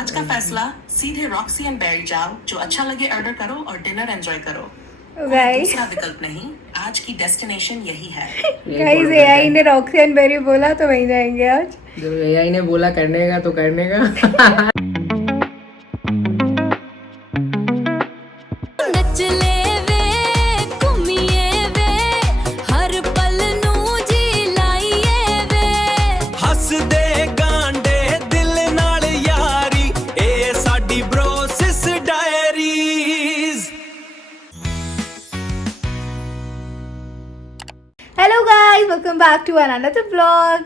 आज का फैसला सीधे रॉक्सी एंड बेरी जाओ, जो अच्छा लगे ऑर्डर करो और डिनर एंजॉय करो। कोई दूसरा विकल्प नहीं, आज की डेस्टिनेशन यही है। गाइस एआई ने रॉक्सी एंड बेरी बोला तो वहीं जाएंगे आज। जब एआई ने बोला करने का तो करने का। Hello guys, welcome back to another vlog.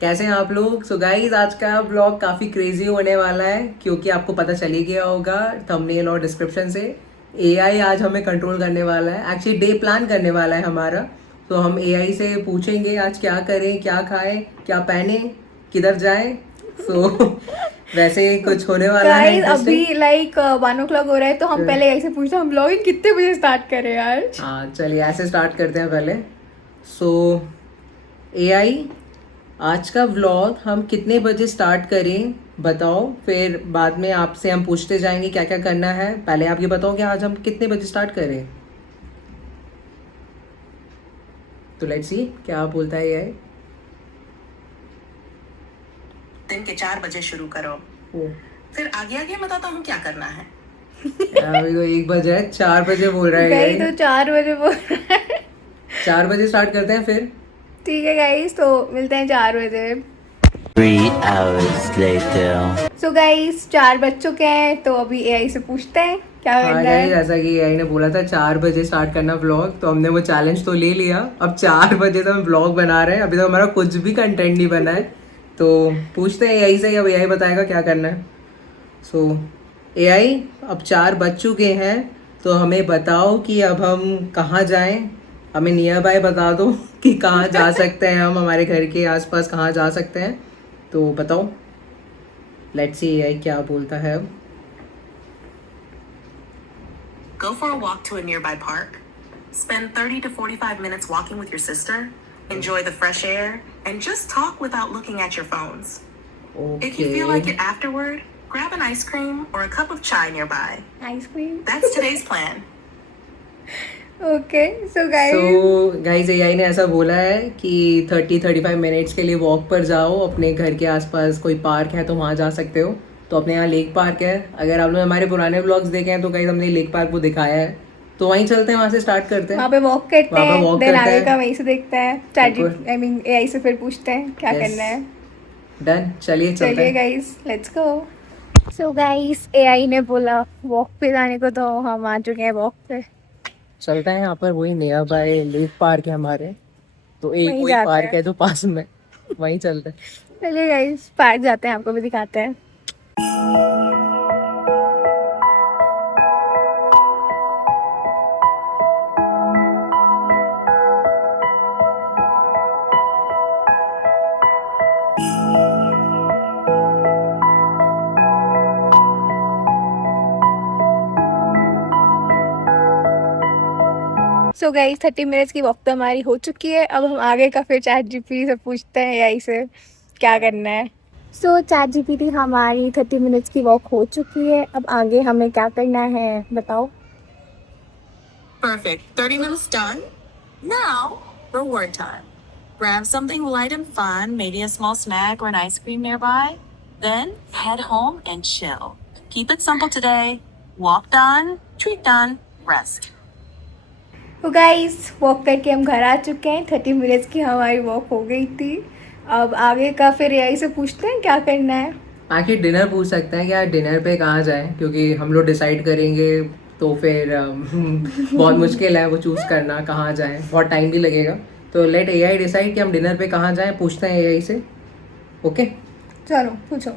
कैसे हैं आप लोग? सो गाइस, आज का ब्लॉग काफ़ी क्रेजी होने वाला है क्योंकि आपको पता चल ही गया होगा थंबनेल और डिस्क्रिप्शन से। एआई आज हमें कंट्रोल करने वाला है, एक्चुअली डे प्लान करने वाला है हमारा। तो हम एआई से पूछेंगे आज क्या करें, क्या खाएं, क्या पहने, किधर जाएं। सो वैसे कुछ होने वाला है। गाइस अभी लाइक 1 o'clock हो रहा है, तो हम पहले एआई से पूछते हैं हम व्लॉगिंग कितने बजे स्टार्ट करें आज। हाँ चलिए ऐसे स्टार्ट करते हैं पहले। सो एआई, आज का व्लॉग हम कितने बजे स्टार्ट करें बताओ, फिर बाद में आपसे हम पूछते जाएंगे क्या क्या करना है। पहले आप ये बताओ कि आज हम कितने बजे स्टार्ट करें। तो लेट्स सी क्या बोलता है एआई। दिन के 4 बजे शुरू करो, फिर आगे आगे बताता हूँ क्या करना है। अभी तो 1 बजे है, 4 बजे बोल रहा है गाइस AI। तो 4 बजे बोल रहा है। 4 बजे स्टार्ट करते हैं फिर। ठीक है गाइस, तो मिलते हैं 4 बजे। 3 hours later. सो गाइस 4 बज चुके हैं, तो अभी एआई से पूछते हैं क्या हाँ करना गाइस, है। जैसा कि एआई ने बोला था 4 बजे स्टार्ट करना व्लॉग, तो हमने वो चैलेंज तो ले लिया। अब 4 बजे तो हम व्लॉग बना रहे हैं, अभी तो हमारा कुछ भी कंटेंट नहीं बना है। तो पूछते हैं एआई से, अब एआई बताएगा क्या करना है। सो एआई, अब 4 बज चुके हैं, तो हमें बताओ कि अब हम कहाँ जाएं। हमें नियर बाय बता दो कि कहाँ जा सकते हैं हम, हमारे घर के आसपास कहाँ जा सकते हैं। तो बताओ, लेट्स सी एआई क्या बोलता है अब। Go for a walk to a nearby park. Spend 30 to 45 minutes walking with your sister. Enjoy the fresh air and just talk without looking at your phones. If you feel like it afterward, grab an ice cream or a cup of chai nearby. Ice cream. That's today's plan. Okay so guys, so guys AI ने ऐसा बोला है कि 30-35 minutes के लिए walk पर जाओ। अपने घर के आसपास कोई पार्क है तो वहाँ जा सकते हो। तो अपने यहाँ लेक पार्क है, अगर आप लोग हमारे पुराने ब्लॉग्स देखे हैं तो गाइज हमने लेक पार्क को दिखाया है। तो वहीं चलते हैं, वहाँ से स्टार्ट करते हैं। वहाँ पे वॉक करते वहाँ पे हैं, walk देन करते आगे हैं। का वहीं से देखते हैं। चैट बिल्कुल। आई मीन एआई से फिर पूछते हैं क्या Yes. करना है। डन, चलिए चलते चलिए हैं। Guys let's go. So guys AI ने बोला वॉक पे जाने को, तो हम आ चुके हैं वॉक पे। चलते हैं, यहाँ पर वही नियर बाय लेक पार्क है हमारे। तो एक वहीं वही जाते पार्क हैं। है जो पास में, वहीं चलते हैं। चलिए गाइस पार्क जाते हैं, आपको भी दिखाते हैं। सो गाइस 30 मिनट्स की वॉक तो हमारी हो चुकी है। अब हम आगे का फिर चैट जीपीटी से पूछते हैं एआई से क्या करना है। सो चैट जीपीटी, हमारी 30 मिनट्स की वॉक हो चुकी है, अब आगे हमें क्या करना है बताओ। Perfect. 30 minutes done. Now, reward time. Grab something light and fun, maybe a small snack or an ice cream nearby. Then head home and chill. Keep it simple today. Walk done, treat done, rest. तो guys walk करके हम घर आ चुके हैं। 30 minutes की हमारी walk हो गई थी। अब आगे का फिर एआई से पूछते हैं क्या करना है। आखिर डिनर पूछ सकते हैं कि यार डिनर पे कहाँ जाएं, क्योंकि हम लोग डिसाइड करेंगे तो फिर बहुत मुश्किल है वो चूज़ करना कहाँ जाएं, बहुत टाइम भी लगेगा। तो लेट एआई डिसाइड कि हम डिनर पे कहाँ जाएं, पूछते हैं एआई से। ओके चलो पूछो।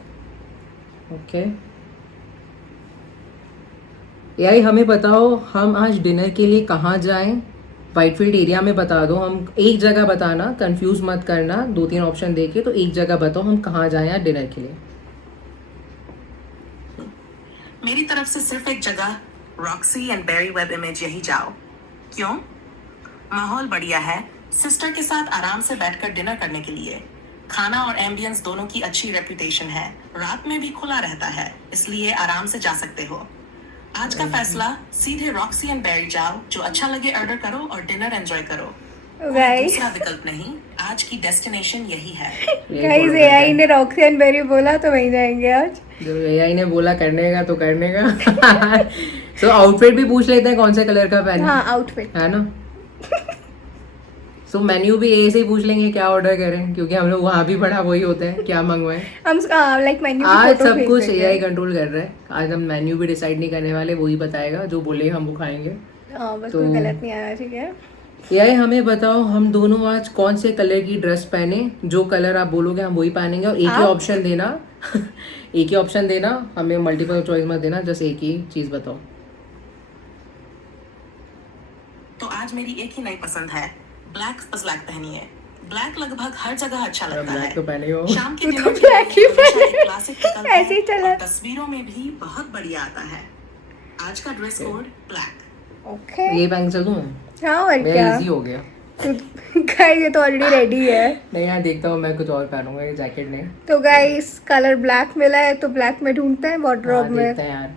ओके एआई, हमें बताओ हम आज डिनर के लिए कहाँ जाएं। वाइटफील्ड एरिया में बता दो, हम एक जगह बताना, कंफ्यूज मत करना। 2-3 ऑप्शन देके तो एक जगह बताओ हम कहाँ जाएं आज डिनर के लिए। मेरी तरफ से सिर्फ एक जगह, Roxy and Berry web image, यही जाओ। क्यों? माहौल बढ़िया है, सिस्टर के साथ आराम से बैठकर डिनर करने के लिए। खाना और एम्बियंस दोनों की अच्छी रेपुटेशन है। रात में भी खुला रहता है, इसलिए आराम से जा सकते हो। आज का फैसला, सीधे रॉक्सी एंड बेरी जाओ, जो अच्छा लगे ऑर्डर करो और डिनर एंजॉय करो। गाइस दूसरा विकल्प नहीं, आज की डेस्टिनेशन यही है। गाइस एआई ने रॉक्सी एंड बेरी बोला तो वहीं जाएंगे आज। जो एआई ने बोला करने का तो करने का। तो आउटफिट भी पूछ लेते हैं कौन से कलर का पहने, हाँ आउटफिट है ना। सो मेन्यू भी ए से ही पूछ लेंगे क्या ऑर्डर करें, क्योंकि हम लोग वहाँ भी बड़ा वही होते हैं क्या मंगवाएं। हम लाइक मेन्यू आज सब कुछ एआई कंट्रोल कर रहा है। आज हम मेन्यू भी डिसाइड नहीं करने वाले, वही बताएगा जो बोले हम वो खाएंगे। बस कोई गलत नहीं आया, ठीक है। एआई हमें बताओ हम दोनों आज कौन से कलर की ड्रेस पहने, जो कलर आप बोलोगे हम वही पहनेंगे। और एक ही ऑप्शन देना। एक ही ऑप्शन देना, हमें मल्टीपल चॉइस मत देना, जस्ट एक ही चीज बताओ। तो आज मेरी एक ही नई पसंद है, ब्लैक ब्लैक पहनिए। ब्लैक लगभग हर जगह अच्छा लगता ब्लैक है। तो पहने हो। शाम के तो दिनों black ही पहने। क्लासिक विकल्प ऐसे ही है चला। और तस्वीरों में भी बहुत बढ़िया आता है। आज का ड्रेस कोड ब्लैक। ओके ये पहन चलूं मैं? हाँ और मेरा क्या। इजी हो गया। गाइस ये तो ऑलरेडी रेडी है। नहीं यार, देखता हूँ मैं कुछ और पहनूंगा, ये जैकेट नहीं। तो गाइस कलर ब्लैक मिला है तो ब्लैक में ढूंढते हैं वार्डरोब हाँ, में। देखते हैं यार,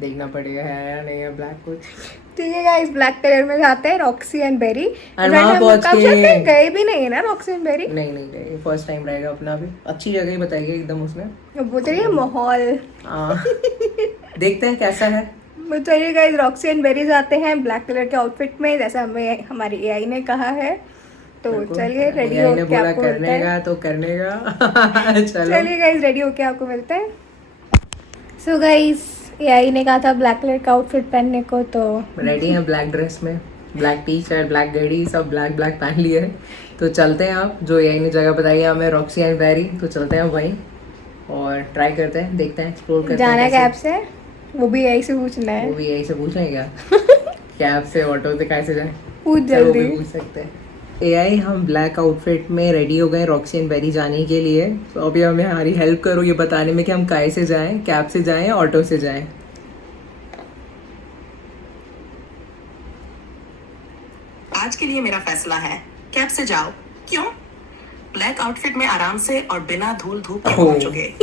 देखना पड़ेगा है या नहीं है ब्लैक कुछ। ठीक है गाइस, ब्लैक कलर में जाते हैं रॉक्सी एंड बेरी। वहाँ पहुँच के- गए भी नहीं है ना रॉक्सी एंड बेरी। नहीं फर्स्ट टाइम रहेगा अपना भी। अच्छी जगह ही बताइए एकदम उसमें। वो चलिए माहौल। हाँ। देखते हैं कैसा है। वो चलिए गाइस रॉक्सी एंड बेरी जाते हैं ब्लैक कलर के आउटफिट में, जैसा हमें हमारी एआई ने कहा है। तो चलिए रेडी AI ने होके बोला आपको मिलते करने हैं। का तो करने का। चलो चलिए गाइस रेडी होके आपको मिलते हैं। सो गाइस एआई ने कहा था ब्लैक कलर का आउटफिट पहनने को, तो रेडी हैं ब्लैक ड्रेस में, ब्लैक टी शर्ट, ब्लैक घड़ी, सब ब्लैक ब्लैक पहन लिए हैं। तो चलते हैं आप, जो एआई ने जगह बताई है हमें रॉक्सी एंड बेरी, तो चलते हैं वहीं और ट्राई करते हैं, देखते हैं, एक्सप्लोर करते हैं। जाना कैसे- कैब से, वो भी एआई से पूछना है। वो भी यही से पूछ रहे हैं क्या? कैब से, ऑटो से, कैसे जाए? पूछ चलो, वो भी जल्दी। पूछ सकते हैं। एआई हम ब्लैक आउटफिट में रेडी हो गए रॉक्सी एंड बेरी जाने के लिए। तो अभी हमें हमारी हेल्प करो ये बताने में कि हम काय से जाएं, कैब से जाएं या ऑटो से जाएं। आज के लिए मेरा फैसला है, कैब से जाओ। क्यों? ब्लैक आउटफिट में आराम से और बिना धूल धूप के पहुंचोगे।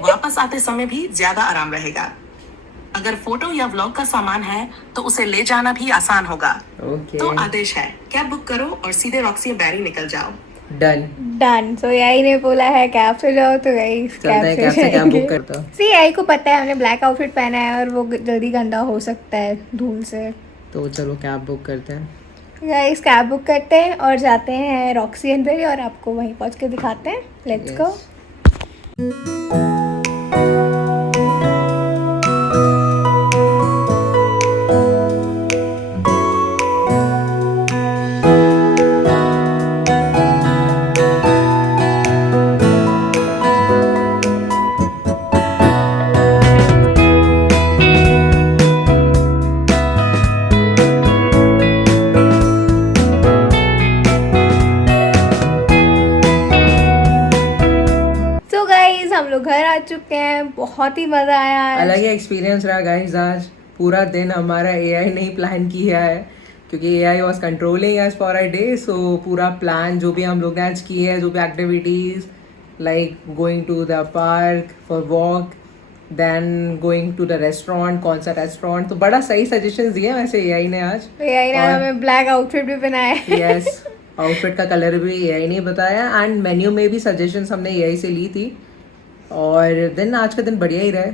वापस आते समय भी ज्यादा आराम रहेगा। अगर फोटो या व्लॉग का सामान है तो उसे ले जाना भी आसान होगा। ओके, तो आदेश है, कैब बुक करो और सीधे रॉक्सी बेरी निकल जाओ। डन। डन। सो एआई ने बोला है कैब से जाओ, तो गाइस चलते हैं, कैब से कैब बुक करते हैं। सी एआई को पता है हमने ब्लैक आउटफिट पहना है और वो जल्दी गंदा हो सकता है धूल से। तो चलो कैब बुक करते हैं। गाइस कैब बुक करते हैं और जाते हैं रॉक्सी एंड बेरी और आपको वहीं पहुंच के दिखाते हैं। Let's go. तो गाइस हम लोग घर आ चुके हैं, बहुत ही मजा आया आज। अलग ही एक्सपीरियंस रहा गाइस। आज पूरा दिन हमारा एआई ने ही प्लान किया है, क्योंकि AI was controlling us for a day. So पूरा प्लान जो भी हम लोग ने आज किए हैं, जो भी activities like going to the park for walk, then going to the restaurant, कौन सा रेस्टोरेंट, तो बड़ा सही सजेशंस दिए वैसे एआई ने आज। एआई ने और- हमें ब्लैक आउटफिट भी बनाया है। यस, आउटफिट का कलर भी एआई ने बताया एंड मेन्यू में भी सजेशंस हमने एआई से ली थी। और दिन आज का दिन बढ़िया ही रहे,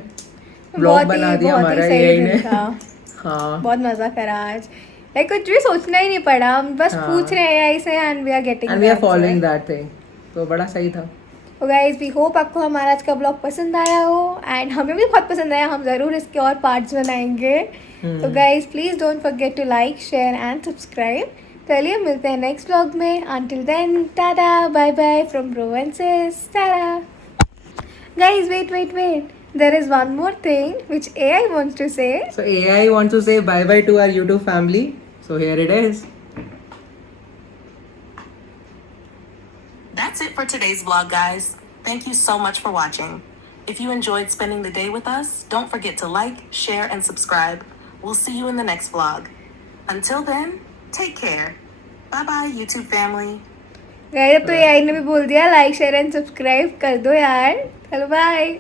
ब्लॉग बना दिया बहुत ही हमारा सही एआई दिन ने। था। हाँ, बहुत मजा करा आज। लाइक कुछ भी सोचना ही नहीं पड़ा, हम बस हाँ। पूछ रहे हैं एआई से and we are getting and we are following that thing, तो बड़ा सही था। तो गाइस वी होप आपको हमारा आज का ब्लॉग पसंद आया हो एंड हमें भी बहुत पसंद आया। हम ज़रूर इसके और पार्ट्स बनाएंगे। तो guys please don't forget to like, share and subscribe. चलिए मिलते हैं नेक्स्ट ब्लॉग में। Until then tata bye bye from रोवेंसेस। Tata guys, wait, there is one more thing which AI wants to say. So AI wants to say bye bye to our YouTube family. So here it is. That's it for today's vlog, guys. Thank you so much for watching. If you enjoyed spending the day with us, don't forget to like, share, and subscribe. We'll see you in the next vlog. Until then, take care. Bye bye, YouTube family. Guys अब तो AI ने भी बोल दिया like share and subscribe कर दो यार। चलो बाय।